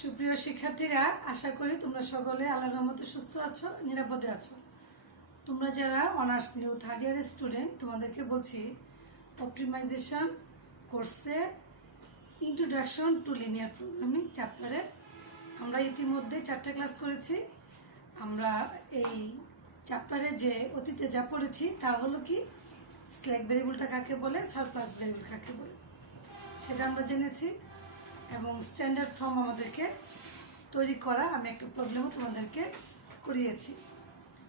সুপ্রিয় শিক্ষার্থীরা, আশা করি তোমরা সকলে আল্লাহর রহমতে সুস্থ আছো, নিরাপদে আছো। তোমরা যারা অনার্স নিউ থার্ড ইয়ারের স্টুডেন্ট, তোমাদেরকে বলছি অপটিমাইজেশন কোর্সে ইন্ট্রোডাকশন টু লিনিয়ার প্রোগ্রামিং চ্যাপ্টারে আমরা ইতিমধ্যে 4টা ক্লাস করেছি। আমরা এই চ্যাপ্টারে যে অতীতে যা পড়েছি তা হলো কি, স্ল্যাক ভেরিয়েবলটা কাকে বলে, সারপ্লাস ভেরিয়েবল কাকে বলে, সেটা আমরা জেনেছি। এবং স্ট্যান্ডার্ড ফর্ম আমাদেরকে তৈরি করা আমি একটা প্রবলেমও তোমাদেরকে করিয়েছি।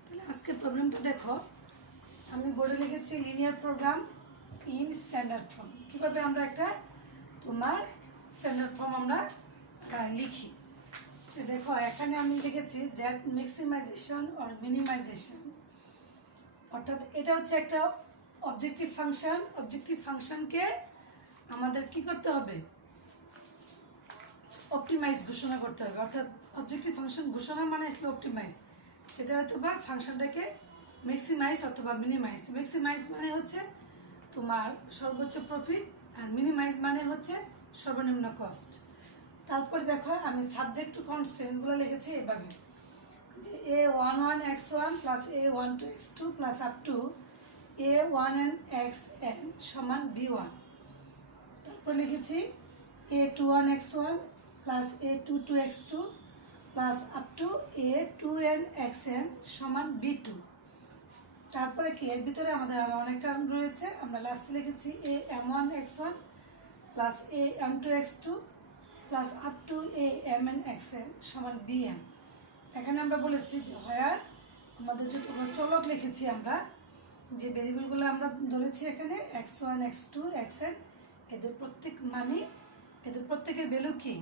তাহলে আজকে প্রবলেমটা দেখো, আমি বোর্ডে লিখেছি linear program in standard form. কীভাবে আমরা একটা তোমার স্ট্যান্ডার্ড ফর্ম আমরা লিখি। তো দেখো এখানে আমি লিখেছি জ্যাট ম্যাক্সিমাইজেশন অর মিনিমাইজেশন, অর্থাৎ এটা হচ্ছে একটা অবজেক্টিভ ফাংশন। অবজেক্টিভ ফাংশনকে আমাদের কি করতে হবে, অপটিমাইজ ঘোষণা করতে হবে। অর্থাৎ অবজেক্টিভ ফাংশন ঘোষণা মানে আসলে অপটিমাইজ, সেটা হয়তো বা ফাংশনটাকে ম্যাক্সিমাইজ অথবা মিনিমাইজ। ম্যাক্সিমাইজ মানে হচ্ছে তোমার সর্বোচ্চ প্রফিট, আর মিনিমাইজ মানে হচ্ছে সর্বনিম্ন কস্ট। তারপরে দেখো আমি সাবজেক্ট টু কনস্ট্যান্টসগুলো লিখেছি এভাবে, যে a11x1 plus a12x2 plus up to a1nxn সমান b1। তারপর লিখেছি a21x1 plus a22x2 plus up to a2nxn সমান b2। তারপরে কি এর ভিতরে আমাদের আরও অনেকটা রয়েছে, আমরা লাস্টে লিখেছি am1x1 plus am2x2 plus up to amnxn সমান bm। এখানে আমরা বলেছি যে হোয়ার আমাদের যে চলক লিখেছি, আমরা যে ভেরিয়েবলগুলো আমরা ধরেছি এখানে x1 x2 xn, এদের প্রত্যেক মানে এদের প্রত্যেকের ভ্যালু কি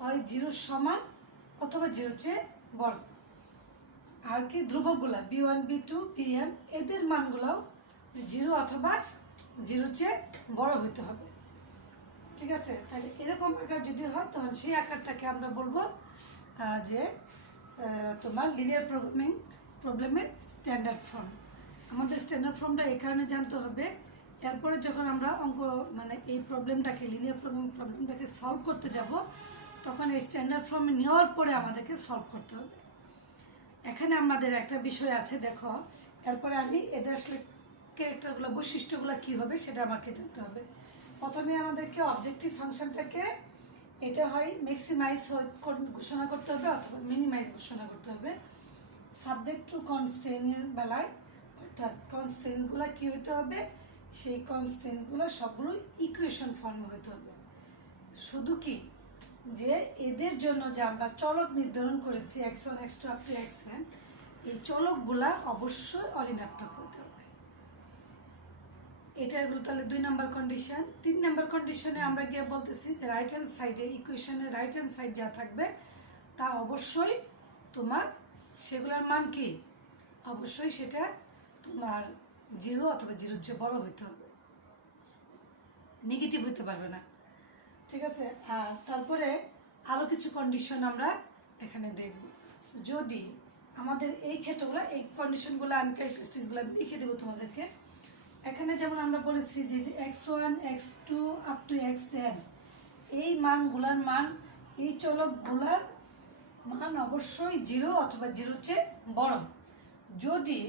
হয় 0 সমান অথবা 0 চেয়ে বড়। আর কি ধ্রুবকগুলা b1 b2 bm, এদের মানগুলোও 0 অথবা 0 চেয়ে বড় হইতে হবে। ঠিক আছে, তাহলে এরকম আকার যদি হয় তখন সেই আকারটাকে আমরা বলবো যে তোমার লিনিয়ার প্রবলেমের স্ট্যান্ডার্ড ফর্ম। আমাদের স্ট্যান্ডার্ড ফর্মটা এই কারণে জানতে হবে, এরপরে যখন আমরা অঙ্ক মানে এই প্রবলেমটাকে লিনিয়ার প্রবলেমটাকে সলভ করতে যাব, তখন এই স্ট্যান্ডার্ড ফর্মে নেওয়ার পরে আমাদেরকে সলভ করতে হবে। এখানে আমাদের একটা বিষয় আছে, দেখো এরপরে আমি এদের আসলে ক্যারেক্টারগুলো বৈশিষ্ট্যগুলো কী হবে সেটা আমাকে জানতে হবে। প্রথমে আমাদেরকে অবজেক্টিভ ফাংশনটাকে এটা হয় ম্যাক্সিমাইজ ঘোষণা করতে হবে অথবা মিনিমাইজ ঘোষণা করতে হবে। সাবজেক্ট টু কনস্ট্যান্টের বেলায় অর্থাৎ কনস্ট্যান্টসগুলো কী হতে হবে, সেই কনস্ট্যান্টসগুলো সবগুলোই ইকুয়েশন ফর্মে হতে হবে। শুধু কি যে এদের জন্য যে আমরা চলক নির্ধারণ করেছি x1 x2 up to xn, এই চলকগুলা অবশ্যই অঋণাত্মক হতে হবে। এটা এগুলো তাহলে 2 নম্বর কন্ডিশন। 3 নম্বর কন্ডিশনে আমরা গিয়ে বলতেছি যে রাইট হ্যান্ড সাইডে ইকুয়েশনের রাইট হ্যান্ড সাইড যা থাকবে তা অবশ্যই তোমার সেগুলোর মান কি, অবশ্যই সেটা তোমার 0 অথবা 0 চেয়ে বড় হইতে হবে, নেগেটিভ হইতে পারবে না। ঠিক আছে, আর তারপরে আরও কিছু কন্ডিশন আমরা এখানে দেখব। যদি আমাদের এই ক্ষেত্রগুলো এই কন্ডিশনগুলো আমি ক্যারেক্টারিস্টিক্সগুলো লিখে দেবো তোমাদেরকে। এখানে যেমন আমরা বলেছি যে x1 x2 up to xn, এই মানগুলার মান, এই চলকগুলার মান অবশ্যই 0 অথবা 0 চেয়ে বড়। যদি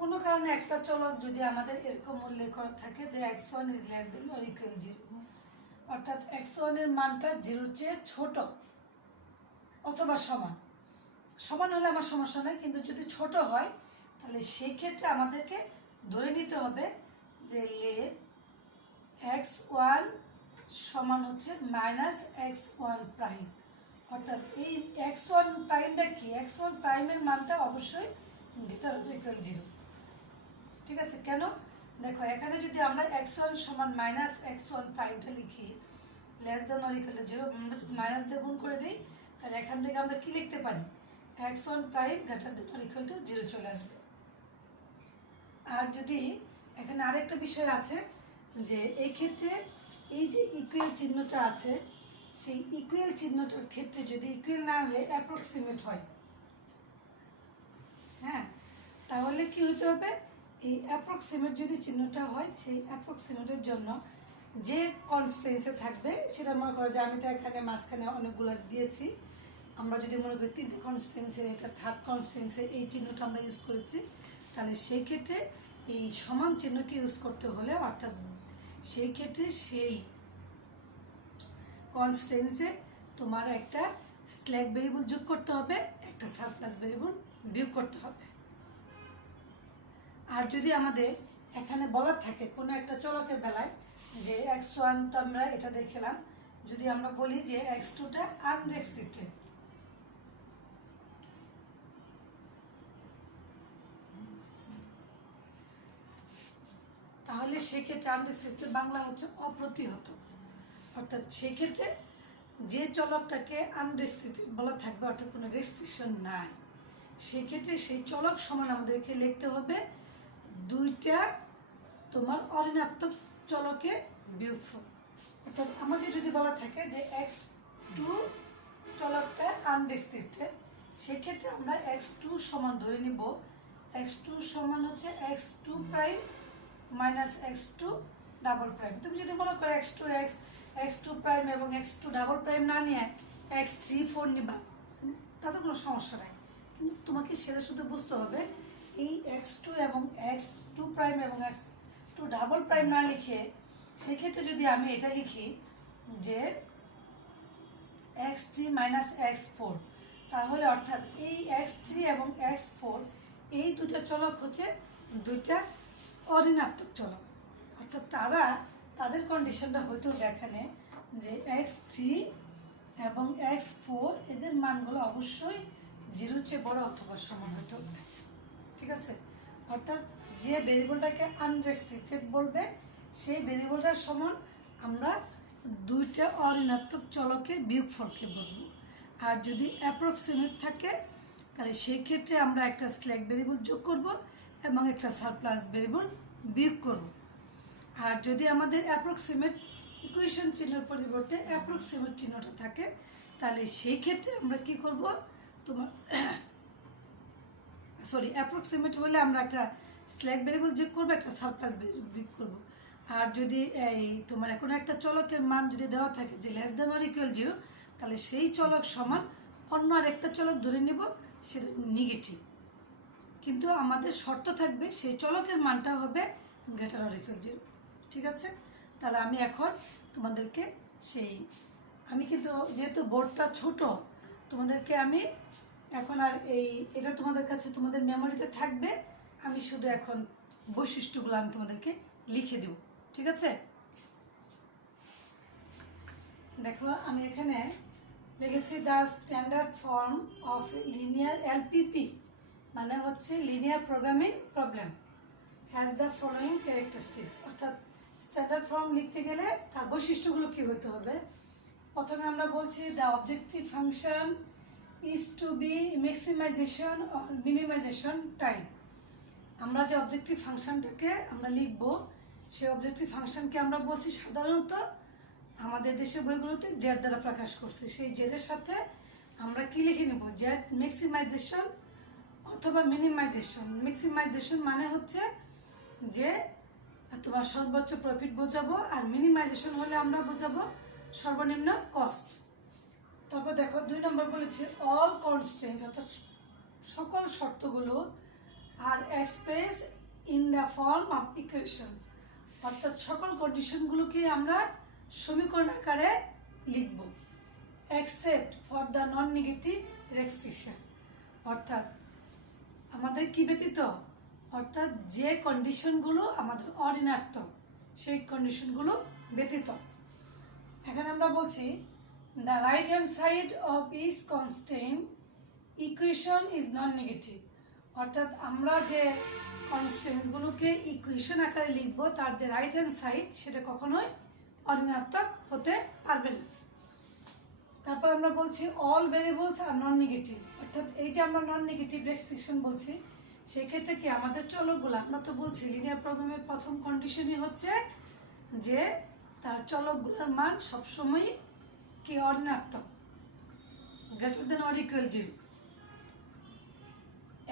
কোনো কারণে একটা চলক যদি আমাদের এরকম উল্লেখ করা থাকে যে x1 is less than or equal 0, অর্থাৎ x1 এর মানটা 0 চেয়ে ছোট অথবা সমান। সমান হলে আমার সমস্যা নেই, কিন্তু যদি ছোট হয় তাহলে সেই ক্ষেত্রে আমাদেরকে ধরে নিতে হবে যে লেট x1 সমান হচ্ছে মাইনাস x1 প্রাইম, অর্থাৎ এই x1 প্রাইমটা কি, x1 প্রাইমের মানটা অবশ্যই গ্রেটার অর ইকুয়াল 0। ঠিক আছে, কেন দেখো এখানে যদি আমরা x1 সমান মাইনাস x1 প্রাইমটা লিখি লেস দেন অর ইকুয়াল 0, আমরা যদি মাইনাস দিয়ে গুণ করে দিই তাহলে এখান থেকে আমরা কি লিখতে পারি, x1 prime greater than or equal to 0 চলে আসবে। আর যদি এখানে আরেকটা বিষয় আছে যে এই ক্ষেত্রে এই যে ইকুয়াল চিহ্নটা আছে, সেই ইকুয়াল চিহ্নটার ক্ষেত্রে যদি ইকুয়াল না হয়ে অ্যাপ্রক্সিমেট হয়, হ্যাঁ, তাহলে কি হতে হবে, এই অ্যাপ্রক্সিমেট যদি চিহ্নটা হয়, সেই অ্যাপ্রক্সিমেটের জন্য যে কনস্ট্যান্টে থাকবে সেটা মনে করো যে আমি তো এখানে মাঝখানে অনেকগুলো দিয়েছি, আমরা যদি মনে করি 3টে কনস্ট্যান্সের এটা থার্ড কনস্ট্যান্সের এই চিহ্নটা আমরা ইউজ করেছি, তাহলে সেই ক্ষেত্রে এই সমান চিহ্নকে ইউজ করতে হলে, অর্থাৎ সেই ক্ষেত্রে সেই কনস্ট্যান্সে তোমার একটা স্ল্যাক ভেরিয়েবল যোগ করতে হবে, একটা সারপ্লাস ভেরিয়েবল বিয়োগ করতে হবে। আর যদি আমাদের এখানে বলা থাকে কোনো একটা চলকের বেলায় যে x1 তো আমরা এটা দেখলাম, যদি আমরা বলি যে x2টা আনরেস্ট্রিক্টেড, তাহলে সেক্ষেত্রে আনরেস্ট্রিক্টেড বাংলা হচ্ছে অপ্রতিহত। অর্থাৎ সেক্ষেত্রে যে চলকটাকে আনরেস্ট্রিক্টেড বলা থাকবে, অর্থাৎ কোনো রেস্ট্রিকশন নাই, সেক্ষেত্রে সেই চলক সমান আমাদেরকে লিখতে হবে দুইটা তোমার অঋণাত্মক চলকের বিয়োগফল। অর্থাৎ আমাকে যদি বলা থাকে যে x2 চলকটা আনরেস্ট্রিক্টেড, সেক্ষেত্রে আমরা x2 সমান ধরে নিব, x2 সমান হচ্ছে x2 prime minus x2 double prime. তুমি যদি মনে করো x2 প্রাইম এবং x2 ডাবল প্রাইম না নিয়ে x3 4 নিবা, তাতে কোনো সমস্যা নাই, কিন্তু তোমাকে সেটা শুধু বুঝতে হবে এই x2 এবং x2 প্রাইম এবং x2 ডাবল প্রাইম না লিখে সেক্ষেত্রে যদি আমি এটা লিখি যে x3 মাইনাস x4, তাহলে অর্থাৎ এই x3 এবং x4 এই দুটো চলক হচ্ছে দুইটা অঋণাত্মক চলক। অর্থাৎ তাদের কন্ডিশনটা হয়তো এখানে যে x3 এবং x4 এদের মানগুলো অবশ্যই 0-র চেয়ে বড় অথবা সমান হতে হবে, ঠিক আছে। অর্থাৎ যে ভেরিয়েবলটাকে আনরেস্ট্রিক্টেড বলবে সেই ভেরিয়েবলটার সমান আমরা দুইটা অঋণাত্মক চলকের বিয়োগফলকে বুঝবো। আর যদি অ্যাপ্রক্সিমেট থাকে তাহলে সেই ক্ষেত্রে আমরা একটা স্ল্যাক ভেরিয়েবল যোগ করব এবং একটা সারপ্লাস ভেরিয়েবল বিয়োগ করব। আর যদি আমাদের অ্যাপ্রক্সিমেট ইকুয়েশন চিহ্নের পরিবর্তে অ্যাপ্রক্সিমেট চিহ্নটা থাকে, তাহলে সেই ক্ষেত্রে আমরা কি করব, তোমার অ্যাপ্রক্সিমেট হলে আমরা একটা স্ল্যাক ভেরিয়েবল যোগ করবো, একটা সারপ্লাস ভেরিয়েবল বিয়োগ করব। আর যদি এই তোমার কোনো একটা চলকের মান যদি দেওয়া থাকে যে লেস দেন অর ইকুয়াল 0, তাহলে সেই চলক সমান অন্য আরেকটা চলক ধরে নিব, সেটা নেগেটিভ, কিন্তু আমাদের শর্ত থাকবে সেই চলকের মানটা হবে গ্রেটার অর ইকুয়াল 0, ঠিক আছে। তাহলে আমি এখন তোমাদেরকে আমি কিন্তু যেহেতু বোর্ডটা ছোট, তোমাদেরকে আমি এখন আর এটা তোমাদের কাছে তোমাদের মেমোরিতে থাকবে, আমি শুধু এখন বৈশিষ্ট্যগুলো আমি তোমাদেরকে লিখে দেব, ঠিক আছে। দেখো আমি এখানে লিখেছি the standard form of linear LPP, মানে হচ্ছে linear programming problem, has the following characteristics. অর্থাৎ স্ট্যান্ডার্ড ফর্ম লিখতে গেলে তার বৈশিষ্ট্যগুলো কী হতে হবে। প্রথমে আমরা বলছি the objective function is to be maximisation or minimisation type. আমরা যে অবজেক্টিভ ফাংশনটাকে আমরা লিখব, সেই অবজেক্টিভ ফাংশনকে আমরা বলছি সাধারণত আমাদের দেশের বইগুলোতে জেড দ্বারা প্রকাশ করছে। সেই জেডের সাথে আমরা কি লিখে নেব, জেড ম্যাক্সিমাইজেশন অথবা মিনিমাইজেশন। ম্যাক্সিমাইজেশন মানে হচ্ছে যে তোমার সর্বোচ্চ প্রফিট বোঝাবো, আর মিনিমাইজেশন হলে আমরা বোঝাবো সর্বনিম্ন কস্ট। তারপর দেখো 2 নম্বর বলেছে অল কনস্ট্যান্টস, অর্থাৎ সকল শর্তগুলো আর express in the form of equations, অর্থাৎ সকল কন্ডিশনগুলোকে আমরা সমীকরণ আকারে লিখব, except for the non negative restriction. অর্থাৎ আমাদের কি ব্যতীত, অর্থাৎ যে কন্ডিশনগুলো আমাদের অঋণাত্মক সেই কন্ডিশনগুলো ব্যতীত। এখানে আমরা বলছি the right hand side of is constant equation is non negative. অর্থাৎ আমরা যে কনস্ট্যান্টগুলোকে ইকুয়েশন আকারে লিখবো তার যে রাইট হ্যান্ড সাইড সেটা কখনোই অঋণাত্মক হতে পারবে না। তারপর আমরা বলছি অল ভেরিয়েবলস আর নন নেগেটিভ। অর্থাৎ এই যে আমরা নন নেগেটিভ রেস্ট্রিকশন বলছি, সেক্ষেত্রে কি আমাদের চলকগুলো, আমরা তো বলছি লিনিয়ার প্রোগ্রামের প্রথম কন্ডিশনই হচ্ছে যে তার চলকগুলোর মান সবসময় কি অঋণাত্মক, গ্রেটার দেন অর ইকুয়াল 0।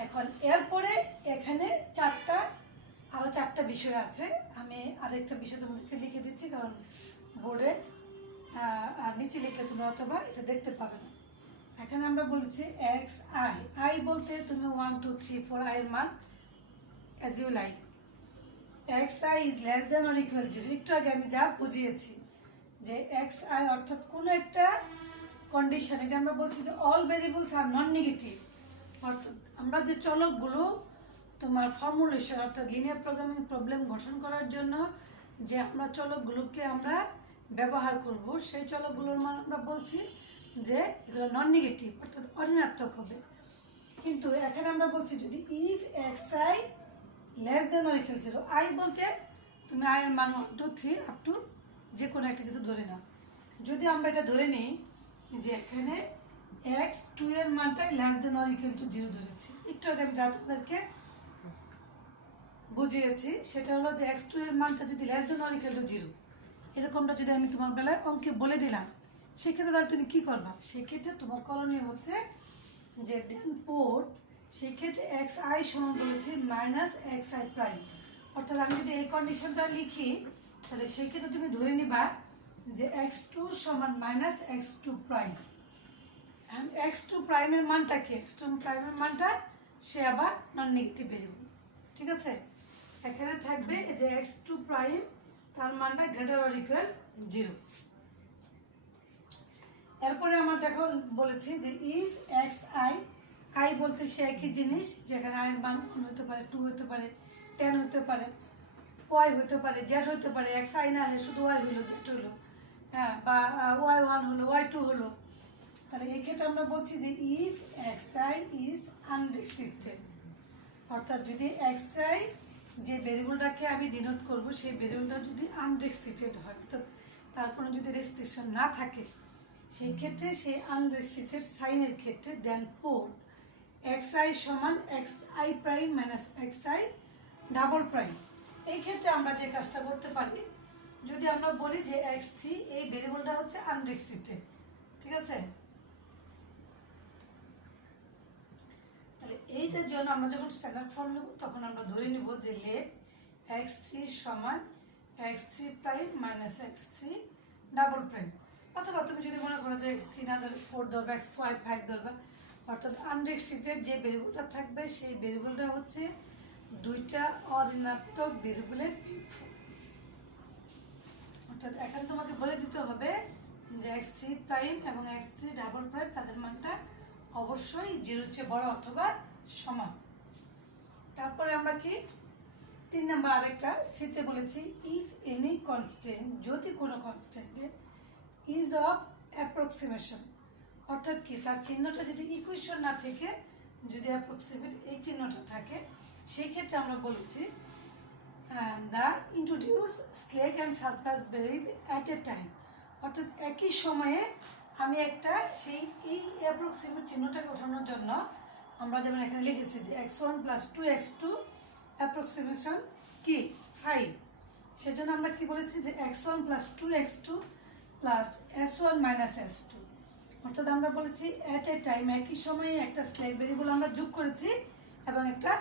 এখন এরপরে এখানে আরো চারটা বিষয় আছে, আমি আরেকটা বিষয় তোমাদেরকে লিখে দিচ্ছি, কারণ বোর্ডে আর নিচে লিখলে তোমরা অথবা এটা দেখতে পাবে না। এখানে আমরা বলেছি এক্স আই, আই বলতে তুমি 1 2 3 4 আই এর মান as you like. X i is less than or equal 0, একটু আগে আমি যা বুঝিয়েছি যে এক্স আই অর্থাৎ কোনো একটা কন্ডিশনে, যে আমরা বলছি যে অল ভেরিয়েবলস আর নন নেগেটিভ, অর্থাৎ আমরা যে চলকগুলো তোমার ফর্মুলেশন অর্থাৎ লিনিয়ার প্রোগ্রামিং প্রবলেম গঠন করার জন্য যে আমরা চলকগুলোকে আমরা ব্যবহার করব, সেই চলকগুলোর মান আমরা বলছি যে এগুলো নন নেগেটিভ অর্থাৎ অঋণাত্মক হবে। কিন্তু এখানে আমরা বলছি যদি if x I less than or equal 0, I বলতে তুমি আই এর মান 1 2 3 আপ টু যে কোনো একটা কিছু ধরে নাও। যদি আমরা এটা ধরে নিই যে এখানে এক্স 2 এর মানটাই less than or equal to 0 ধরেছি, একটু আগে আমি যা তোমাদেরকে বুঝিয়েছি সেটা হলো যে এক্স 2 এর মানটা যদি less than or equal to 0 এরকমটা যদি আমি তোমার বেলায় অঙ্কে বলে দিলাম, সেক্ষেত্রে তাহলে তুমি কী করবা? সেক্ষেত্রে তোমার করণীয় হচ্ছে যে দেন পোর্ট, সেক্ষেত্রে এক্স আই সমান বলেছি মাইনাস এক্স আই প্রাইম, অর্থাৎ আমি যদি এই কন্ডিশনটা লিখি তাহলে সেক্ষেত্রে তুমি ধরে নিবা যে এক্স 2 সমান মাইনাস এক্স 2 প্রাইম। এক্স 2 প্রাইমের মানটা কি? এক্স 2 প্রাইমের মানটা সে আবার নন নেগেটিভ ভেরিয়েবল, ঠিক আছে? এখানে থাকবে যে এক্স 2 প্রাইম তার মানটা গ্রেটার অর ইকুয়াল 0। এরপরে আমরা দেখো বলেছি যে ইফ এক্স আই, আই বলতে সে একই জিনিস, যেখানে আই এর মান 1 হতে পারে 2 হতে পারে 10 হতে পারে ওয়াই হতে পারে জেড হতে পারে, এক্স আই না হয় শুধু ওয়াই হলো জেড হলো, হ্যাঁ, বা ওয়াই 1 হলো ওয়াই 2 হলো। তাহলে এই ক্ষেত্রে আমরা বলছি যে if x i is unrestricted, অর্থাৎ যদি এক্স আই যে ভেরিয়েবলটাকে আমি ডিনোট করব সেই ভেরিয়েবলটা যদি আনরেস্ট্রিক্টেড হয়, অর্থাৎ তার কোনো যদি রেস্ট্রিকশন না থাকে, সেই ক্ষেত্রে সেই আনরেস্ট্রিক্টেড সাইনের ক্ষেত্রে দেন পোর্ট এক্স আই সমান x I prime minus x I double prime. এই ক্ষেত্রে আমরা যে কাজটা করতে পারি, যদি আমরা বলি যে এক্স 3 এই ভেরিয়েবলটা হচ্ছে আনরেস্ট্রিক্টেড, ঠিক আছে? তাহলে এইটার জন্য আমরা যখন স্ট্যান্ডার্ড ফর্ম নেব তখন আমরা ধরে নিব যে লেট এক্স 3 সমান x 3 prime minus x 3 double prime, অথবা তুমি যদি মনে করো যে এক্স 3 না ধরে 4 ধরবা, এক্স 5 ধরবা, অর্থাৎ আনরেস্ট্রিক্টেড যে ভেরিয়েবলটা থাকবে সেই ভেরিয়েবলটা হচ্ছে দুইটা অঋণাত্মক ভেরিয়েবলের বিয়োগফল। অর্থাৎ এখানে তোমাকে বলে দিতে হবে যে এক্স 3 প্রাইম এবং এক্স 3 ডাবল প্রাইম তাদের মানটা অবশ্যই 0 চেয়ে বড় অথবা সমান। তারপরে আমরা কি 3 নাম্বার আরেকটা সিতে বলেছি ইফ এনি কনস্ট্যান্ট, যদি কোনো কনস্ট্যান্টে ইজ অফ অ্যাপ্রক্সিমেশন, অর্থাৎ কি তার চিহ্নটা যদি ইকুয়েশন না থেকে যদি অ্যাপ্রক্সিমেট এই চিহ্নটা থাকে, সেই ক্ষেত্রে আমরা বলেছি the introduce slack and surplus variable at a time, অর্থাৎ একই সময়ে আমি একটা সেই এই অ্যাপ্রক্সিমেট চিহ্নটাকে ওঠানোর জন্য আমরা যেমন এখানে লিখেছি যে x1 প্লাস 2x2 অ্যাপ্রক্সিমেশন কি 5, সেজন্য আমরা কি বলেছি যে x1 plus 2x2 plus s1 minus s2, অর্থাৎ আমরা বলেছি অ্যাট এ টাইম একই সময়ে একটা স্ল্যাক ভেরিয়েবল আমরা যোগ করেছি এবং একটা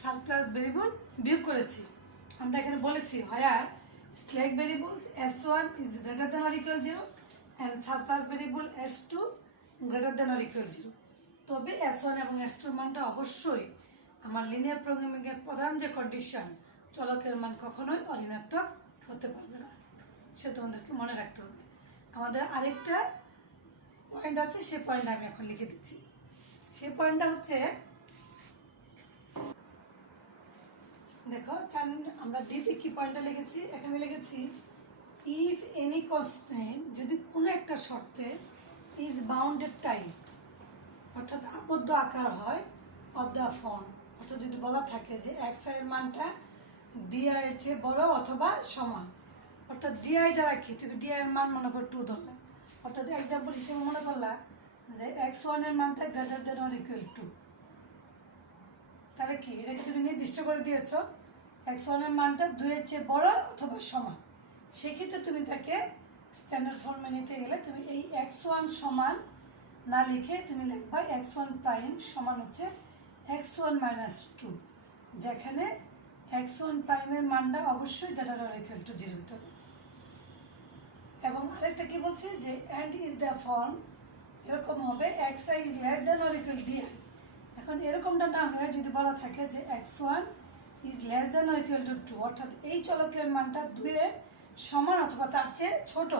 সারপ্লাস ভেরিয়েবল বিয়োগ করেছি। আমরা এখানে বলেছি where slack variables s1 is greater than or equal 0 and surplus variable s2 greater than or equal 0, তবে s1 এবং s2 মানটা অবশ্যই আমার লিনিয়ার প্রোগ্রামিং এর প্রধান যে কন্ডিশন, চলকের মান কখনোই অঋণাত্মক হতে পারবে না, সে তোমাদেরকে মনে রাখতে হবে। আমাদের আরেকটা পয়েন্ট আছে, সেই পয়েন্ট আমি এখন লিখে দিচ্ছি। সেই পয়েন্টটা হচ্ছে দেখো আমরা ডিতে কি পয়েন্টটা লিখেছি, এখানে লিখেছি ইফ এনি কনস্ট্যান্ট, যদি কোনো একটা শর্তে ইজ বাউন্ডেড টাইপ, অর্থাৎ আবদ্ধ আকার হয় অফ দ্য ফর্ম, অর্থাৎ যদি বলা থাকে যে এক্স আই এর মানটা ডিআই এর চেয়ে বড় অথবা সমান, অর্থাৎ ডিআই দ্বারা কি তুমি ডিআই এর মান মনে করো 2 ধরলা, অর্থাৎ এক্সাম্পল হিসেবে মনে করলা যে x1 এর মানটা গ্রেটার দ্যান অর ইকুয়াল 2, তাহলে কি এটাকে তুমি নির্দিষ্ট করে দিয়েছো x1 এর মানটা 2 এর চেয়ে বড় অথবা সমান, সেক্ষেত্রে তুমি তাকে স্ট্যান্ডার্ড ফর্মে নিতে গেলে তুমি এই x1 সমান না লিখে তুমি লিখবা x1 প্রাইম সমান হচ্ছে x1 মাইনাস 2, যেখানে x1 প্রাইমের মানটা অবশ্যই গ্রেটার অর ইকুয়াল টু 0 হতে হবে। এবং আরেকটা কি বলছে যে অ্যান্ড ইজ দ্য ফর্ম এরকম হবে xi is less than or equal di। এখন এরকমটা না হয়ে যদি বলা থাকে যে x1 is less than or equal to 2, অর্থাৎ এই চলকের মানটা 2 এর সমান অথবা তার চেয়ে ছোট,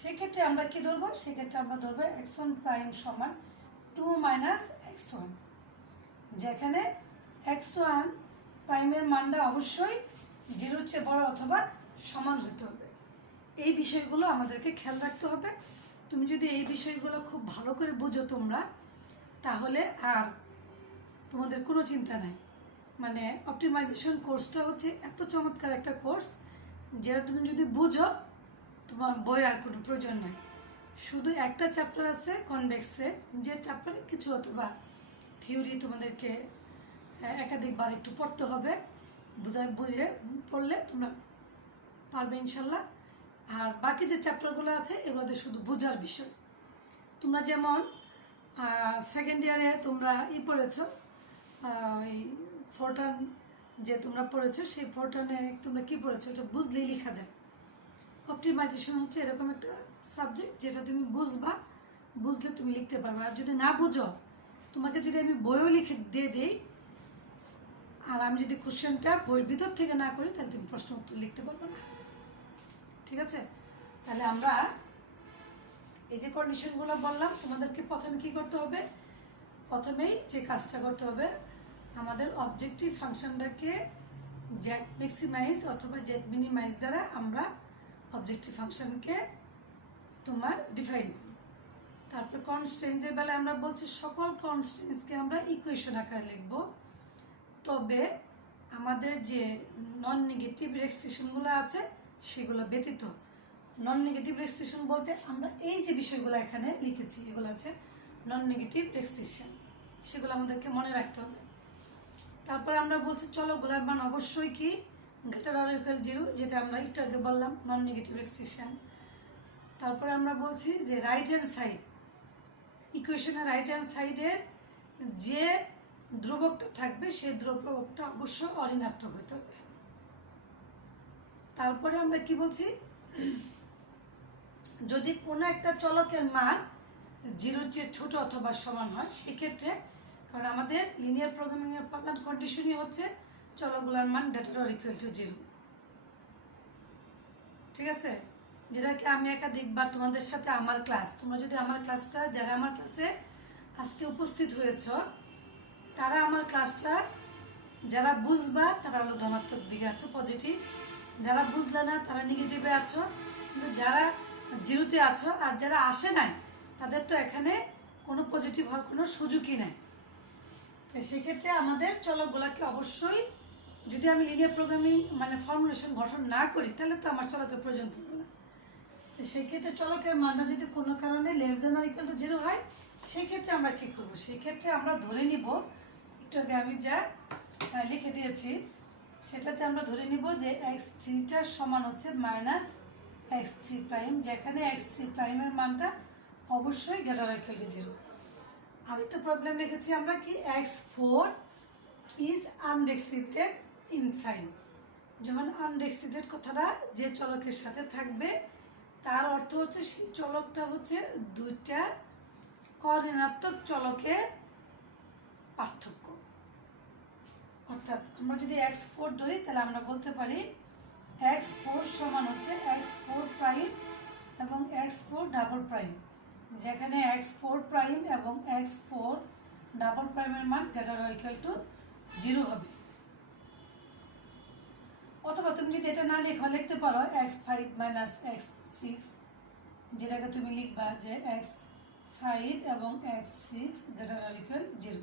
সেক্ষেত্রে আমরা কি ধরবো? সেক্ষেত্রে আমরা ধরবো x1 প্রাইম সমান 2 মাইনাস x1, যেখানে x1 প্রাইমের মানটা অবশ্যই 0-র চেয়ে বড় অথবা সমান হতে হবে। এই বিষয়গুলো আমাদেরকে খেয়াল রাখতে হবে। তুমি যদি এই বিষয়গুলো খুব ভালো করে বুঝো তোমরা, তাহলে আর তোমাদের কোনো চিন্তা নাই। মানে অপটিমাইজেশন কোর্সটা হচ্ছে এত চমৎকার একটা কোর্স, যেটা তুমি যদি বুঝো তোমার বইয়ের আর কোনো প্রয়োজন নাই। শুধু একটা চ্যাপ্টার আছে কনভেক্সের, যে চ্যাপ্টারে কিছু অথবা থিওরি তোমাদেরকে একাধিকবার একটু পড়তে হবে, বুঝে পড়লে তোমরা পারবে ইনশাল্লাহ। আর বাকি যে চ্যাপ্টারগুলো আছে এগুলোতে শুধু বোঝার বিষয়। তোমরা যেমন সেকেন্ড ইয়ারে তোমরা পড়েছো, ওই ফোরটান যে তোমরা পড়েছো, সেই ফোরটানে তোমরা কি পড়েছো? এটা বুঝলেই লেখা যায়। অপটিমাইজেশন হচ্ছে এরকম একটা সাবজেক্ট যেটা তুমি বুঝবা, বুঝলে তুমি লিখতে পারবে। আর যদি না বুঝো, তোমাকে যদি আমি বইও লিখে দিয়ে দিই আর আমি যদি কোশ্চেনটা বইয়ের ভিতর থেকে না করি, তাহলে তুমি প্রশ্ন উত্তর লিখতে পারবে না। ঠিক আছে? তাহলে আমরা এই যে কন্ডিশনগুলো বললাম, তোমাদেরকে প্রথমে কি করতে হবে? প্রথমেই যে কাজটা করতে হবে, আমাদের অবজেক্টিভ ফাংশনটাকে জেড ম্যাক্সিমাইজ অথবা জেড মিনিমাইজ দ্বারা আমরা অবজেক্টিভ ফাংশনকে তোমার ডিফাইন করি। তারপর কনস্ট্যান্সের বেলায় আমরা বলছি সকল কনস্ট্যান্সকে আমরা ইকুয়েশন আকারে লিখব। তবে আমাদের যে নন নেগেটিভ রেস্ট্রিকশনগুলো আছে সেগুলো ব্যতীত। নন নেগেটিভ রেস্ট্রিকশন বলতে আমরা এই যে বিষয়গুলো এখানে লিখেছি, এগুলো হচ্ছে নন নেগেটিভ রেস্ট্রিকশন, সেগুলো আমাদেরকে মনে রাখতে হবে। তারপরে আমরা বলছি চলকগুলোর মান অবশ্যই কি গ্রেটার অর ইকুয়াল 0, যেটা আমরা একটু আগে বললাম নন নেগেটিভ রেস্ট্রিকশন। তারপরে আমরা বলছি যে রাইট হ্যান্ড সাইড, ইকুয়েশনের রাইট হ্যান্ড সাইডে যে ধ্রুবকটা থাকবে সেই ধ্রুবকটা অবশ্যই অঋণাত্মক হতে হবে। তারপরে আমরা কি বলছি? যদি কোনো একটা চলকের মান 0-র চেয়ে ছোট অথবা সমান হয়, সেক্ষেত্রে, কারণ আমাদের লিনিয়ার প্রোগ্রামিংয়ের প্রধান কন্ডিশনই হচ্ছে চলকগুলোর মান গ্রেটার অর ইকুয়াল টু 0। ঠিক আছে? যেটাকে আমি একাধিকবার তোমাদের সাথে আমার ক্লাস, তোমরা যদি আমার ক্লাসটা, যারা আমার ক্লাসে আজকে উপস্থিত হয়েছ, তারা আমার ক্লাসটা যারা বুঝবা তারা হলো ধনাত্মক দিকে আছো, পজিটিভ। যারা বুঝলে না তারা নেগেটিভে আছো। কিন্তু যারা 0-তে আছো আর যারা আসে নাই, তাদের তো এখানে কোনো পজিটিভ হওয়ার কোনো সুযোগই নাই। তো সেক্ষেত্রে আমাদের চলকগুলোকে অবশ্যই, যদি আমি লিনিয়ার প্রোগ্রামিং মানে ফর্মুলেশন গঠন না করি, তাহলে তো আমার চলকের প্রয়োজন পড়বে না। তো সেক্ষেত্রে চলকের মানটা যদি কোনো কারণে less than or equal to 0 হয়, সেক্ষেত্রে আমরা কী করবো? সেক্ষেত্রে আমরা ধরে নিব, একটু আগে আমি যা লিখে দিয়েছি সেটাতে আমরা ধরে নিব যে x3টা সমান হচ্ছে মাইনাস x3 প্রাইম, যেখানে x3 প্রাইমের মানটা অবশ্যই গ্রেটার অর ইকুয়াল টু 0। আরেকটা প্রবলেম লিখেছি আমরা কি, x4 ইজ আনরেস্ট্রিক্টেড ইনসাইড। যখন আনরেস্ট্রিক্টেড কথাটা যে চলকের সাথে থাকবে, তার অর্থ হচ্ছে সেই চলকটা হচ্ছে দুইটা অঋণাত্মক চলকের পার্থক্য। অর্থাৎ আমরা যদি x4 ধরি, তাহলে আমরা বলতে পারি x4 সমান হচ্ছে x4 প্রাইম এবং x4 ডাবল প্রাইম, যেখানে x4 প্রাইম এবং x4 ডাবল প্রাইমের মান গ্রেটার অর ইকুয়াল টু 0 হবে। অথবা তুমি যদি এটা না লেখো, লিখতে পারো x5 মাইনাস x6, যেটাকে তুমি লিখবা যে x5 এবং x6 গ্রেটার অর ইকুয়াল 0।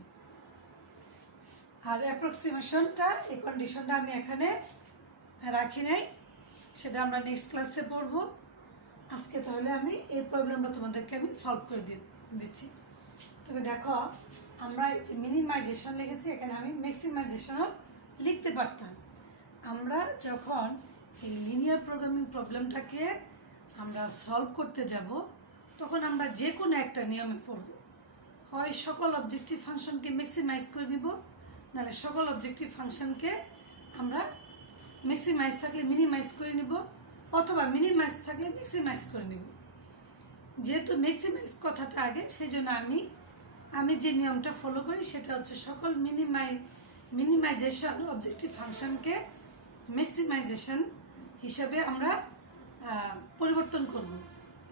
আর অ্যাপ্রক্সিমেশনটা, এই কন্ডিশনটা আমি এখানে রাখি নাই, সেটা আমরা নেক্সট ক্লাসে পড়ব। আজকে তাহলে আমি এই প্রবলেমটা তোমাদেরকে আমি সলভ করে দিচ্ছি। তবে দেখো, আমরা যে মিনিমাইজেশন লিখেছি, এখানে আমি ম্যাক্সিমাইজেশনও লিখতে পারতাম। আমরা যখন এই লিনিয়ার প্রোগ্রামিং প্রবলেমটাকে আমরা সলভ করতে যাব, তখন আমরা যে কোনো একটা নিয়মে পড়ব। হয় সকল অবজেক্টিভ ফাংশনকে ম্যাক্সিমাইজ করে নিব, নাহলে সকল অবজেক্টিভ ফাংশনকে আমরা ম্যাক্সিমাইজ থাকলে মিনিমাইজ করে নিব, অথবা মিনিমাইজ থাকলে ম্যাক্সিমাইজ করে নিব। যেহেতু ম্যাক্সিমাইজ কথাটা আগে, সেই জন্য আমি যে নিয়মটা ফলো করি সেটা হচ্ছে সকল মিনিমাইজেশন অবজেক্টিভ ফাংশনকে ম্যাক্সিমাইজেশন হিসাবে আমরা পরিবর্তন করব।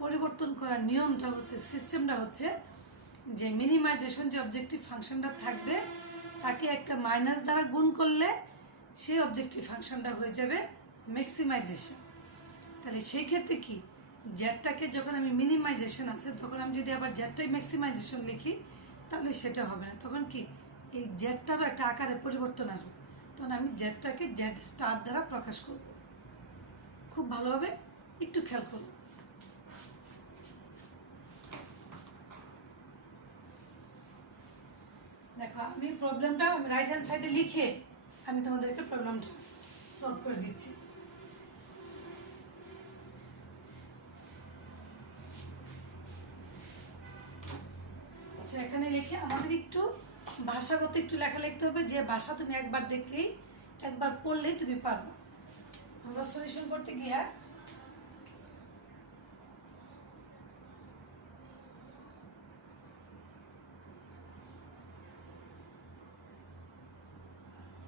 পরিবর্তন করার নিয়মটা হচ্ছে, সিস্টেমটা হচ্ছে যে মিনিমাইজেশন যে অবজেক্টিভ ফাংশনটা থাকবে তাকে একটা মাইনাস দ্বারা গুণ করলে সেই অবজেক্টিভ ফাংশনটা হয়ে যাবে ম্যাক্সিমাইজেশন। তাহলে সেই ক্ষেত্রে কি, জেডটাকে যখন আমি মিনিমাইজেশন আছে তখন আমি যদি আবার জেডটাই ম্যাক্সিমাইজেশন লিখি তাহলে সেটা হবে না। তখন কি, এই জেডটারও একটা আকারে পরিবর্তন আসবে, তখন আমি জেডটাকে জেড স্টার দ্বারা প্রকাশ করব। খুব ভালোভাবে একটু খেয়াল করব। দেখো, আমি প্রবলেমটা রাইট হ্যান্ড সাইডে লিখে আমি তোমাদেরকে প্রবলেমটা সলভ করে দিচ্ছি। আচ্ছা, এখানে লিখে আমাদের একটু ভাষাগত একটু লেখা লিখতে হবে, যে ভাষা তুমি একবার দেখলেই একবার পড়লেই তুমি পারবে। আমরা সলিউশন করতে গিয়া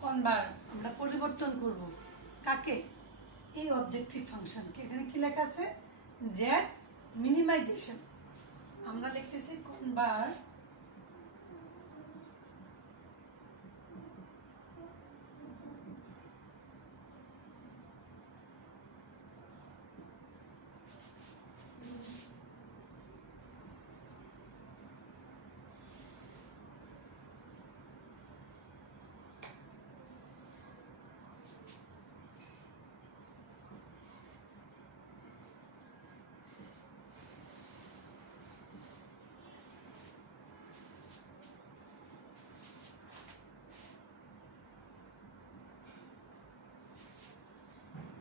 কনভার্ট আমরা পরিবর্তন করব কাকে, এই অবজেক্টিভ ফাংশনকে। এখানে কি লেখা আছে, জেড মিনিমাইজেশন। আমরা লিখতেছি কনভার্ট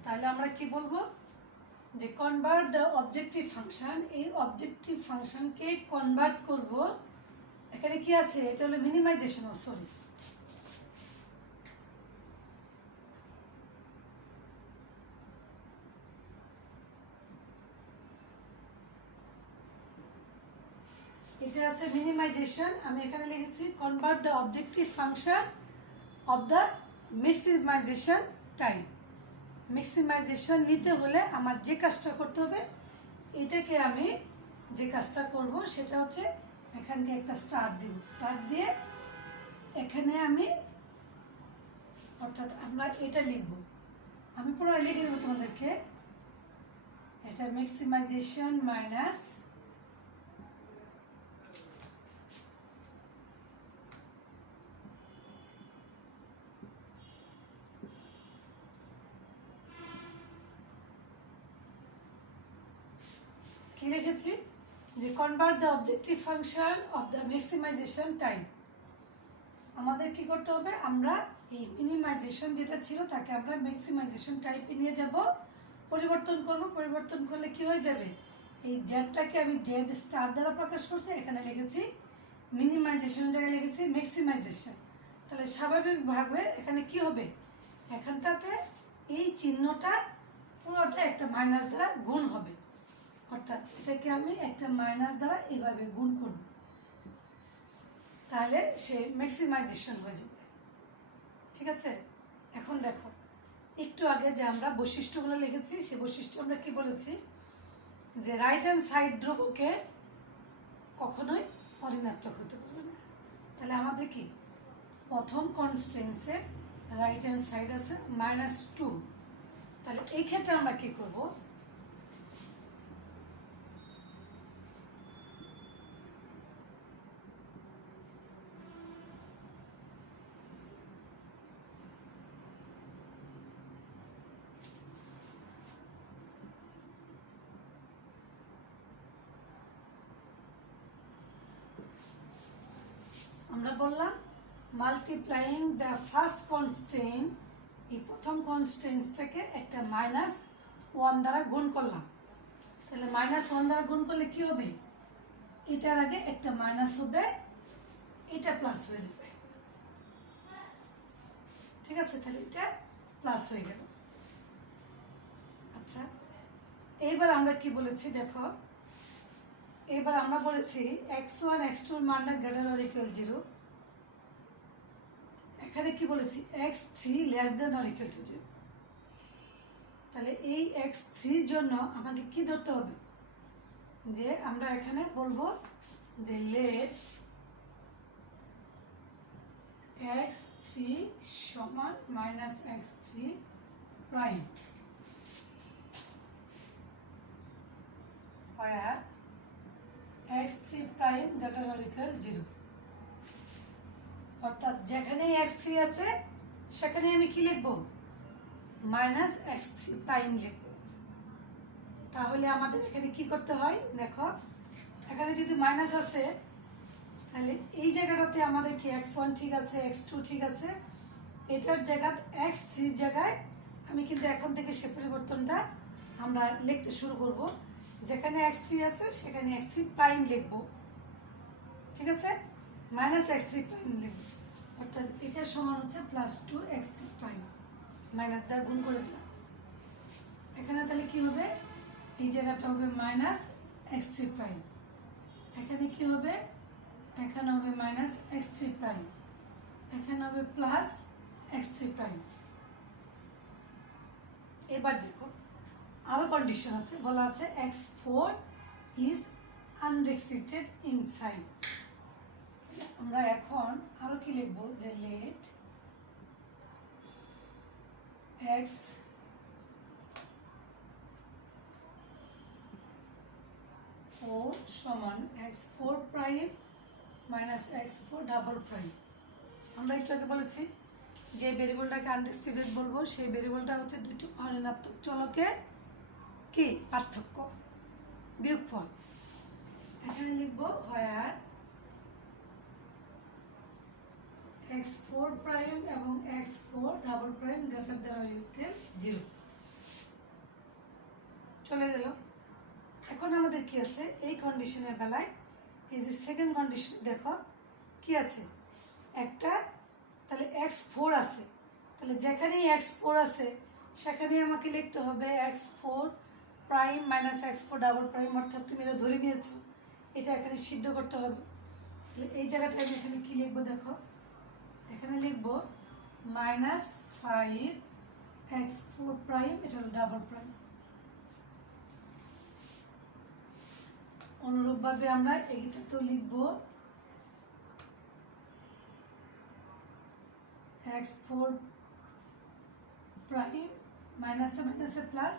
তাহলে আমরা কি বলবো, যে কনভার্ট দ্য অবজেক্টিভ ফাংশন, এই অবজেক্টিভ ফাংশনকে কনভার্ট করব। এখানে কি আছে, এটা হলো মিনিমাইজেশন, সরি এটা আছে মিনিমাইজেশন। আমি এখানে লিখেছি convert the objective function of the maximisation type. Maximisation নিতে হলে আমার যে কাজটা করতে হবে, এটাকে আমি যে কাজটা করব সেটা হচ্ছে এখানকে একটা স্টার দিব। স্টার দিয়ে এখানে আমি, অর্থাৎ আমরা এটা লিখব, আমি পুরো লিখে দেবো তোমাদেরকে। এটা ম্যাক্সিমাইজেশন মাইনাস কি লিখেছি, যে convert the objective function of the maximisation type. আমাদের কি করতে হবে, আমরা এই মিনিমাইজেশন যেটা ছিল তাকে আমরা ম্যাক্সিমাইজেশন টাইপে নিয়ে যাব, পরিবর্তন করব। পরিবর্তন করলে কি হয়ে যাবে, এই জেডটাকে আমি জেড স্টার দ্বারা প্রকাশ করছি, এখানে লিখেছি মিনিমাইজেশন জায়গায় লিখেছি ম্যাক্সিমাইজেশন। তাহলে স্বাভাবিকভাবে এখানে কি হবে, এখানটাতে এই চিহ্নটা পুরোটা একটা মাইনাস দ্বারা গুণ হবে, অর্থাৎ এটাকে আমি একটা মাইনাস দ্বারা এইভাবে গুণ করব, তাহলে সে ম্যাক্সিমাইজেশন হয়ে যাবে। ঠিক আছে, এখন দেখো, একটু আগে যে আমরা বৈশিষ্ট্যগুলো লিখেছি, সে বৈশিষ্ট্য আমরা কি বলেছি, যে রাইট হ্যান্ড সাইড ধ্রুবকে কখনোই অঋণাত্মক হতে পারবে না। তাহলে আমাদের কি, প্রথম কনস্ট্যান্সে রাইট হ্যান্ড সাইড আছে -2। তাহলে এই ক্ষেত্রে আমরা কি করব, আমরা বললাম মাল্টিপ্লাইং দ্য ফার্স্ট কনস্ট্যান্ট, এই প্রথম কনস্ট্যান্টটাকে একটা -1 দ্বারা গুণ করলাম। তাহলে -1 দ্বারা গুণ করলে কি হবে, এটার আগে একটা মাইনাস হবে, এটা প্লাস হয়ে যাবে। ঠিক আছে, তাহলে এটা প্লাস হয়ে গেল। আচ্ছা, এইবার আমরা কি বলেছি দেখো, এবার আমরা বলেছি x1 x2 এর মান গ্রেটার অর ইকুয়াল 0। এখানে কি বলেছি x3 less than or equal to 0। তাহলে এই x3 এর জন্য আমাকে কি ধরতে হবে, যে আমরা এখানে বলবো যে লেট x3 সমান minus x3 prime, where x3 prime greater or equal 0। অর্থাৎ যেখানে x3 আছে সেখানে আমি কি লিখব, মাইনাস x3 প্রাইম লিখব। তাহলে আমাদের এখানে কি করতে হয় দেখো, এখানে যদি মাইনাস আছে তাহলে এই জায়গাটাতে আমাদের কি x1 ঠিক আছে, x2 ঠিক আছে, এটার জায়গা x3 জায়গায় আমি কিন্তু এখন থেকে সে পরিবর্তনটা আমরা লিখতে শুরু করব। যেখানে x3 আছে সেখানে x3 প্রাইম লিখব, ঠিক আছে, মাইনাস x3 প্রাইম লিখব। অর্থাৎ এটার সমান হচ্ছে প্লাস 2x3 প্রাইম, মাইনাস দ্বারা গুণ করে দিলাম। এখানে তাহলে কি হবে, এই জায়গাটা হবে মাইনাস x3 প্রাইম, এখানে কি হবে, এখানে হবে মাইনাস x3 প্রাইম, এখানে হবে প্লাস x3 প্রাইম। এবার দেখো আরো কন্ডিশন আছে, বলা আছে x4 ইজ আনরেস্ট্রিক্টেড ইনসাইড। আমরা এখন আরো কি লিখবো, যে লেট x4 সমান x4 prime minus x4 double prime. আমরা একটু আগে বলেছি যে ভেরিয়েবলটাকে আনরেস্ট্রিক্টেড বলবো, সেই ভেরিয়েবলটা হচ্ছে দুটো অঋণাত্মক চলকের কি পার্থক্য, বিয়োগফল। এখানে লিখবো হোয়ার x4 প্রাইম এবং x4 double prime greater than or equal 0। চলে গেল। এখন আমাদের কি আছে এই কন্ডিশনের বেলায়, এই যে সেকেন্ড কন্ডিশন দেখো কি আছে, একটা তাহলে x4 আছে, তাহলে যেখানেই x4 আছে সেখানেই আমাকে লিখতে হবে x4 prime minus x4 double prime. অর্থাৎ তুমি এটা ধরে নিয়েছো, এটা এখানে সিদ্ধ করতে হবে। তাহলে এই জায়গাটা আমি এখানে কি লিখবো দেখো, এখানে লিখবো মাইনাস 5x4 প্রাইম, এটা হলো ডাবল প্রাইম। অনুরূপভাবে আমরা এইটা তো লিখবো x4 প্রাইম মাইনাসে মাইনাসে প্লাস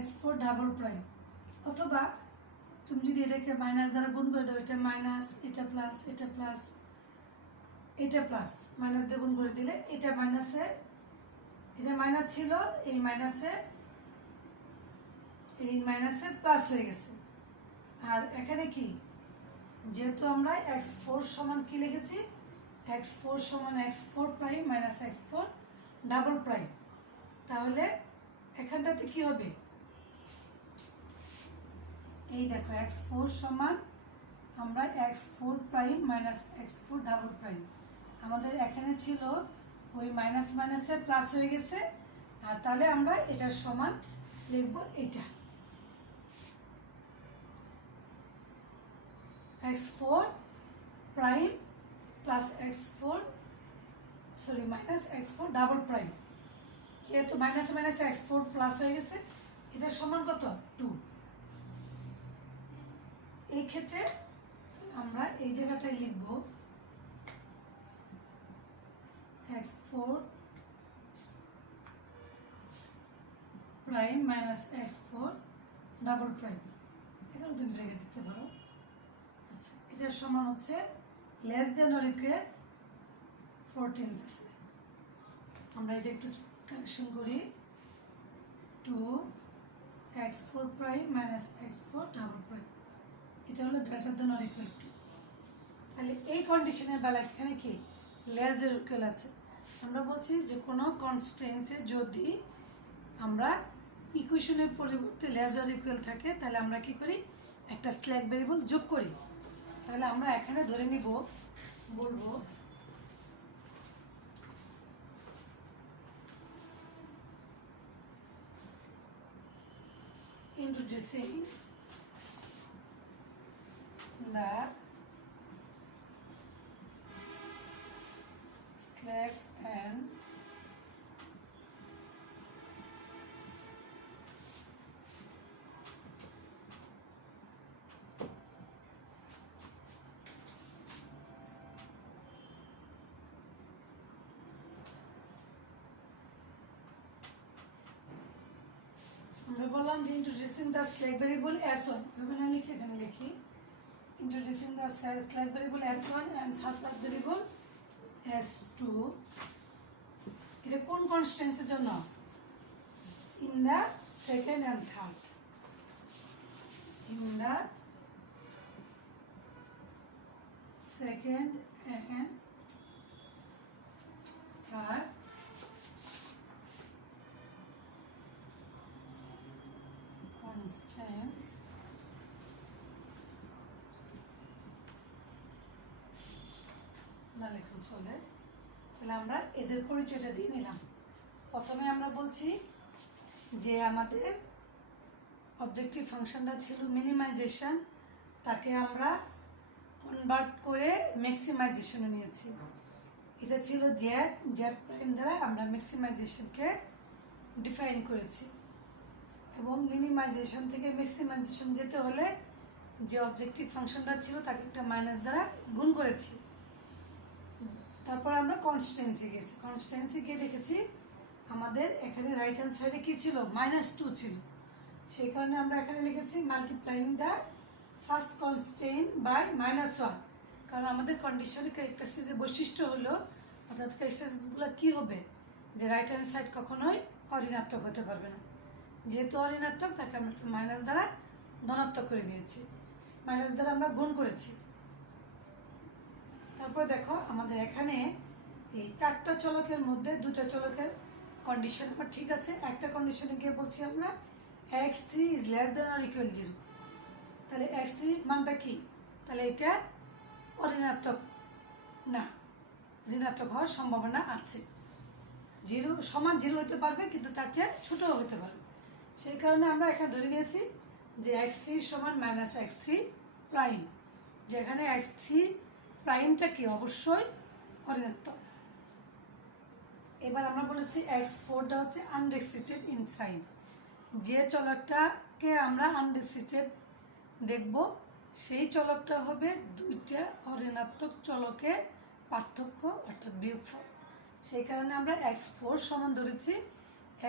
x4 ডাবল প্রাইম, অথবা তুমি যদি এটাকে মাইনাস দ্বারা গুণ করে দাও, এটা মাইনাস, এটা প্লাস, এটা প্লাস, এটা প্লাস, মাইনাস দিয়ে গুণ করে দিলে এটা মাইনাসে, এটা মাইনাস ছিল, এই মাইনাসে প্লাস হয়ে গেছে। আর এখানে কি, যেহেতু আমরা x4 সমান কি লিখেছি, x4 সমান x4 prime minus x4 double prime, তাহলে এখানটাতে কি হবে, এই দেখো x4 সমান আমরা x4 prime minus x4 double prime, আমাদের এখানে ছিল ওই মাইনাস মাইনাসে প্লাস হয়ে গেছে। আর তাহলে আমরা এটার সমান লিখব এটা x4 prime plus minus x4 double prime. যেহেতু মাইনাস মাইনাস x4 প্লাস হয়ে গেছে, এটার সমান কত 2। এই ক্ষেত্রে আমরা এই জায়গাটায় লিখব x4 prime minus x4 double prime, এখন তুমি ব্রেকেট দিতে পারো। আচ্ছা, এটার সমান হচ্ছে লেস দেন অর ইকুয়াল 14 আছে। আমরা এটা একটু কারেকশন করি, 2x4 prime minus x4 double prime, এটা হলো গ্রেটার দেন অর ইকুয়াল 2। তাহলে এই কন্ডিশনের বেলা এখানে কি লেস দেন ইকুয়াল আছে। আমরা বলছি যে কোনো কনস্ট্যান্সে যদি আমরা ইকুয়েশনের পরিবর্তে লেস দেন ইকুয়াল থাকে, তাহলে আমরা কি করি, একটা স্ল্যাক ভেরিয়েবল যোগ করি। তাহলে আমরা এখানে ধরে নিব, বলবো introducing the slack and আমরা বললাম যে introducing the slack variable s1 এখানে লিখি introducing the slack variable s1 and surplus variable s2 এটা কোন কনস্ট্যান্টসের জন্য in the second and third in the second and third constants না লেখা চলে তাহলে আমরা এদের পরিচয়টা দিয়ে নিলাম প্রথমে আমরা বলছি যে আমাদের অবজেক্টিভ ফাংশনটা ছিল মিনিমাইজেশন তাকে আমরা কনভার্ট করে ম্যাক্সিমাইজেশনে নিয়েছি এটা ছিল জেড প্রাইম দ্বারা আমরা ম্যাক্সিমাইজেশনকে ডিফাইন করেছি এবং মিনিমাইজেশন থেকে ম্যাক্সিমাইজেশন যেতে হলে যে অবজেক্টিভ ফাংশনটা ছিল তাকে একটা মাইনাস দ্বারা গুণ করেছি তারপর আমরা কনস্ট্যান্সি গেছি কনস্ট্যান্সি গিয়ে দেখেছি আমাদের এখানে রাইট হ্যান্ড সাইডে কী ছিল -2 ছিল সেই কারণে আমরা এখানে লিখেছি multiplying the first constant by -1 কারণ আমাদের কন্ডিশনে ক্যারেক্টারিস্টিক্সের বৈশিষ্ট্য হলো অর্থাৎ ক্যারেক্টারিস্টিক্সগুলো কী হবে যে রাইট হ্যান্ড সাইড কখনোই অঋণাত্মক হতে পারবে না যেহেতু অঋণাত্মক তাকে আমরা মাইনাস দ্বারা ধনাত্মক করে নিয়েছি মাইনাস দ্বারা আমরা গুণ করেছি তারপর দেখো আমাদের এখানে এই 4টা চলকের মধ্যে 2টা চলকের কন্ডিশন আমার ঠিক আছে একটা কন্ডিশনে গিয়ে বলছি আমরা x3 is less than or equal 0 তাহলে x3 মানটা কি তাহলে এটা অঋণাত্মক না ঋণাত্মক হওয়ার সম্ভাবনা আছে 0 সমান 0 হতে পারবে কিন্তু তার চেয়ে ছোটও হতে পারবে সেই কারণে আমরা এখানে ধরে নিয়েছি যে x3 সমান -x3 প্রাইম যেখানে x3 প্রাইমটা কি অবশ্যই অঋণাত্মক এবার আমরা বলেছি x4টা হচ্ছে আনরেস্ট্রিক্টেড ইন সাইন যে চলকটাকে আমরা আনরেস্ট্রিক্টেড দেখব সেই চলকটা হবে দুইটা অঋণাত্মক চলকের পার্থক্য অর্থাৎ বিয়োগফল সেই কারণে আমরা x4 সমান ধরেছি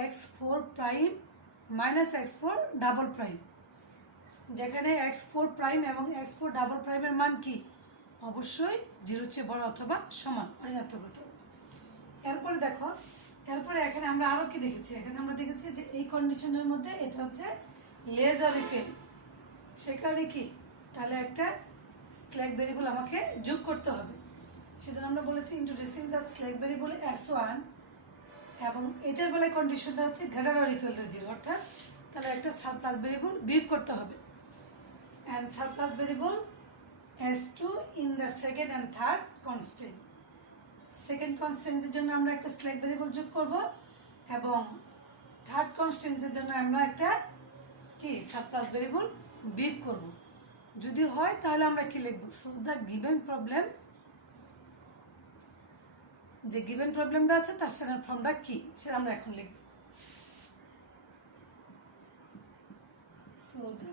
x4 prime -x4 double prime যেখানে x4 প্রাইম এবং x4 ডাবল প্রাইমের মান কি অবশ্যই 0 চেয়ে বড় অথবা সমান অঋণাত্মক হতে হবে এরপরে দেখো এরপরে এখানে আমরা আরও কি দেখেছি এখানে আমরা দেখেছি যে এই কন্ডিশনের মধ্যে এটা হচ্ছে লেস অর ইকুয়াল সেখানে কি তাহলে একটা স্ল্যাক ভেরিয়েবল আমাকে যোগ করতে হবে সেজন্য আমরা বলেছি introducing the slack variable s1 এবং এটার বেলায় কন্ডিশনটা হচ্ছে গ্রেটার অর ইকুয়াল টু 0 অর্থাৎ তাহলে একটা সারপ্লাস ভেরিয়েবল বিয়োগ করতে হবে and surplus variable s2 in the second and third constant second কনস্ট্যান্টের জন্য আমরা একটা স্ল্যাক ভেরিয়েবল যোগ করব এবং থার্ড কনস্ট্যান্টের জন্য আমরা একটা কি সারপ্লাস ভেরিয়েবল বিয়োগ করব যদি হয় তাহলে আমরা কি লিখব সো দ্য গিভেন প্রবলেম যে গিভেন প্রবলেমটা আছে তার সাথে ফর্মটা কি সেটা আমরা এখন লিখব সো দ্য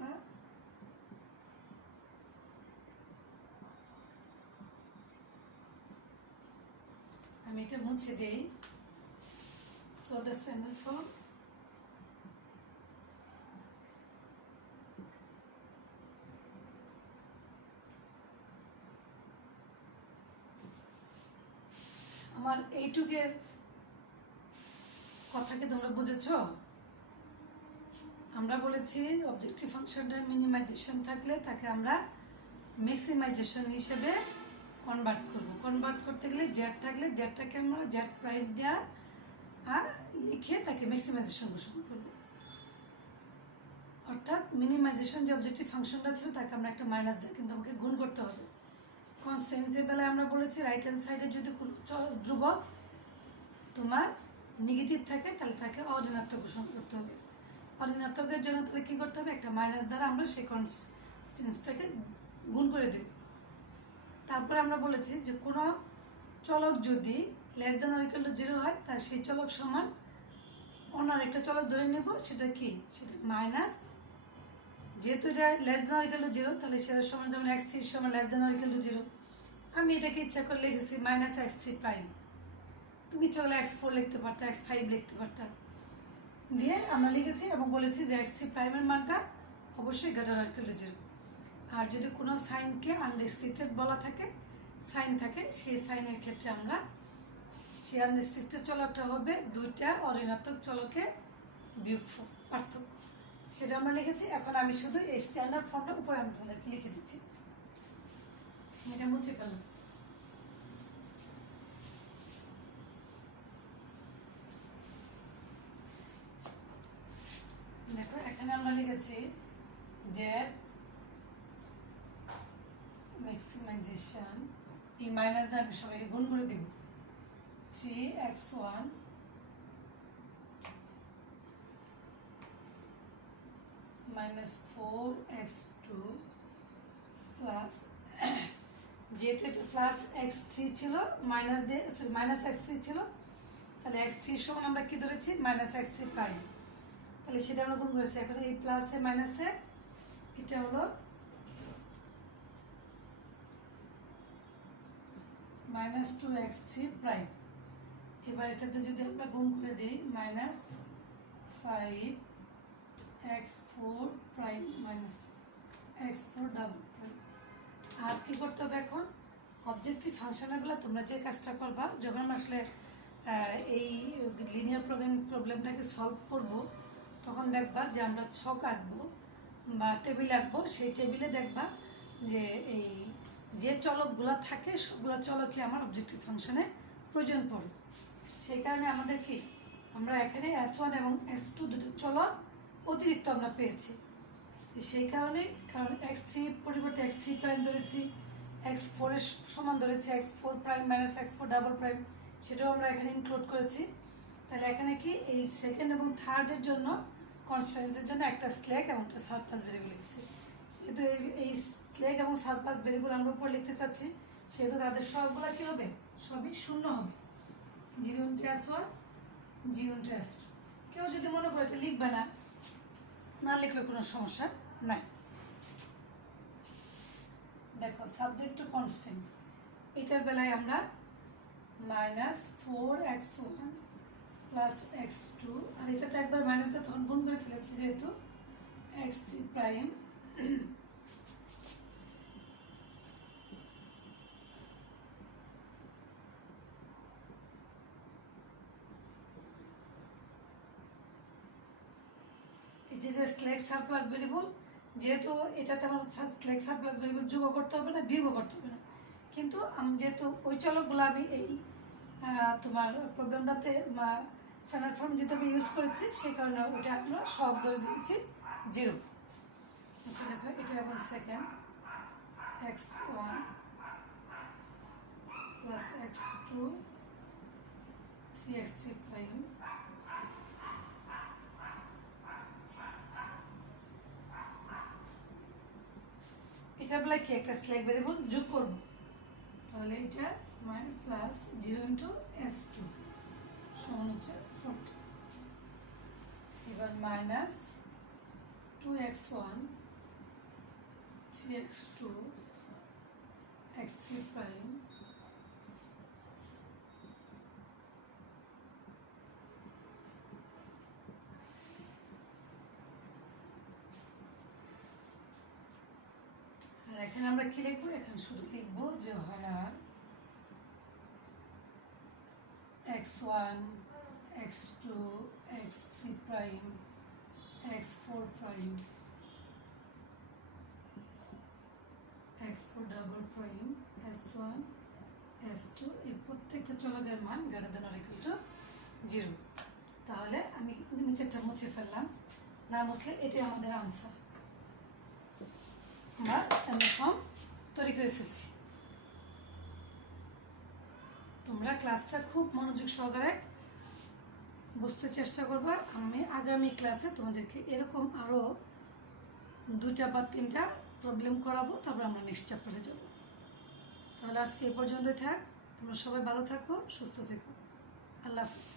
আমি এটা মুছে দেই সো দ্য স্ট্যান্ডার্ড ফর্ম আমার এইটুকের কথাকে তোমরা বুঝেছো আমরা বলেছি অবজেক্টিভ ফাংশনটার মিনিমাইজেশন থাকলে তাকে আমরা ম্যাক্সিমাইজেশন হিসেবে কনভার্ট করব কনভার্ট করতে গেলে জেড থাকলে জেডটাকে আমরা জেড প্রাইম দেওয়া লিখে তাকে ম্যাক্সিমাইজেশন ঘোষণা করব অর্থাৎ মিনিমাইজেশন যে অবজেক্টিভ ফাংশনটা ছিল তাকে আমরা একটা মাইনাস দেয় কিন্তু আমাকে গুণ করতে হবে কনস্ট্যান্সের বেলায় আমরা বলেছি রাইট হ্যান্ড সাইডে যদি কোনো ধ্রুবক তোমার নেগেটিভ থাকে তাহলে তাকে অঋণাত্মক ঘোষণা করতে হবে অঋণাত্মকের জন্য তাহলে কী করতে হবে একটা মাইনাস দ্বারা আমরা সেই কনস্ট্যান্সটাকে গুণ করে দেব। তারপরে আমরা বলেছি যে কোনো চলক যদি less than or equal to 0 হয় তার সেই চলক সমান অন্য আরেকটা চলক ধরে নেব, সেটা কি, সেটা মাইনাস, যেহেতু এটা less than or equal to 0 তাহলে সেটা সমান যেমন x3 সমান less than or equal to 0। আমি এটাকে ইচ্ছা করে লিখেছি মাইনাস x3 প্রাইম, তুমি ইচ্ছা করলে x4 লিখতে পারতা, x5 লিখতে পারতা, দিয়ে আমরা লিখেছি এবং বলেছি যে x3 প্রাইমের মানটা অবশ্যই গ্রেটার অর ইকুয়াল টু 0। আর যদি কোনো সাইনকে আনরেস্ট্রিক্টেড বলা থাকে, সাইন থাকে, সেই সাইনের ক্ষেত্রে আমরা সেই আনরেস্ট্রিক্টেড চলকটা হবে দুইটা অঋণাত্মক চলকের বিয়োগফল, পার্থক্য, সেটা আমরা লিখেছি। এখন আমি শুধু এই স্ট্যান্ডার্ড ফর্মটা উপরে আমি তোমাদেরকে লিখে দিচ্ছি, এটা মুছে ফেললাম। দেখো এখানে আমরা লিখেছি যে ম্যাক্সিমাইজেশন, এই মাইনাস দিয়ে আমি সবাইকে গুণ করে দিব, 3x1 minus 4x2 প্লাস, যেহেতু এটা প্লাস x3 ছিল, মাইনাস দিয়ে সরি মাইনাস x3 ছিল, তাহলে x3 সমান আমরা কি ধরেছি মাইনাস x3 প্রাইম, তাহলে সেটা আমরা গুণ করেছি। এখন এই প্লাসে মাইনাসে এটা হলো মাইনাস 2x3 প্রাইম। এবার এটাতে যদি আমরা গুণ করে দিই minus 5x4 prime minus x4 double prime. আর কি করতে হবে এখন, অবজেক্টিভ ফাংশনগুলো তোমরা যে কাজটা করবা যখন আমরা আসলে এই লিনিয়ার প্রবলেমটাকে সলভ করব, তখন দেখবা যে আমরা ছক আঁকবো বা টেবিল আঁকবো, সেই টেবিলে দেখবা যে এই যে চলকগুলো থাকে সবগুলো চলকে আমার অবজেক্টিভ ফাংশনে প্রয়োজন পড়ে। সেই কারণে আমাদের কি, আমরা এখানে S1 এবং S2 দুটো চলক অতিরিক্ত আমরা পেয়েছি, সেই কারণে, কারণ x3 পরিবর্তে x3 প্রাইম ধরেছি, x4 এর সমান ধরেছি x4 prime minus x4 double prime, সেটাও আমরা এখানে ইনক্লুড করেছি। তাহলে এখানে কি এই সেকেন্ড এবং থার্ডের জন্য কনস্ট্যান্সের জন্য একটা স্ল্যাক এবং একটা সারপ্লাস ভেরিয়েবল লিখছি। যেহেতু এই স্ল্যাক এবং সারপ্লাস ভেরিয়েবল আমরা উপর লিখতে চাচ্ছি, সেহেতু তাদের সবগুলো কী হবে, সবই শূন্য হবে, 0 ইন্টু S1 0 ইন্টু S2। কেউ যদি মনে করে এটা লিখবে না, না লিখলে কোনো সমস্যা নাই। দেখো সাবজেক্ট টু কনস্ট্যান্স, এটার বেলায় আমরা মাইনাস 4x1 প্লাস x2, আর এটাতে একবার মাইনাস দিয়ে তখন গুণ করে ফেলেছি যেহেতু x3 প্রাইম এই যে স্ল্যাক সারপ্লাস ভেরিয়েবল, যেহেতু এটাতে আমার স্ল্যাক সারপ্লাস ভেরিয়েবল যোগ করতে হবে না, বিয়োগ করতে হবে না, কিন্তু আমি যেহেতু ওই চলকগুলো আমি এই তোমার প্রবলেমটাতে স্ট্যান্ডার্ড ফর্ম যেহেতু আমি ইউজ করেছি, সেই কারণে ওটা আমরা সব ধরে দিয়েছি 0। আচ্ছা দেখো এটা এখন second x1 plus x2 3x3 prime এটা বলে কি একটা স্ল্যাক ভেরিয়েবল যোগ করব, তাহলে এটা প্লাস 0 ইন্টু S2 সমান হচ্ছে 40। এবার minus 2x1 3x2 x3 prime আর এখানে আমরা কি লিখবো, এখানে শুধু লিখবো যে হয় x1 x2 x3 prime x4 prime x4 double prime S1 S2 এই প্রত্যেকটা চলকের মান greater than or equal to 0। তাহলে আমি নিচেরটা মুছে ফেললাম, না মুছলে এটাই আমাদের আনসার, আমরা স্ট্যান্ডার্ড ফর্ম তৈরি করে ফেলছি। তোমরা ক্লাসটা খুব মনোযোগ সহকারে বুঝতে চেষ্টা করবা। আমি আগামী ক্লাসে তোমাদেরকে এরকম আরও 2টা বা 3টা প্রবলেম করাবো, তারপর আমরা নেক্সট চ্যাপ্টারে যাব। তাহলে আজকে এই পর্যন্তই থাক। তোমরা সবাই ভালো থাকো, সুস্থ থেকো। আল্লাহ হাফিজ।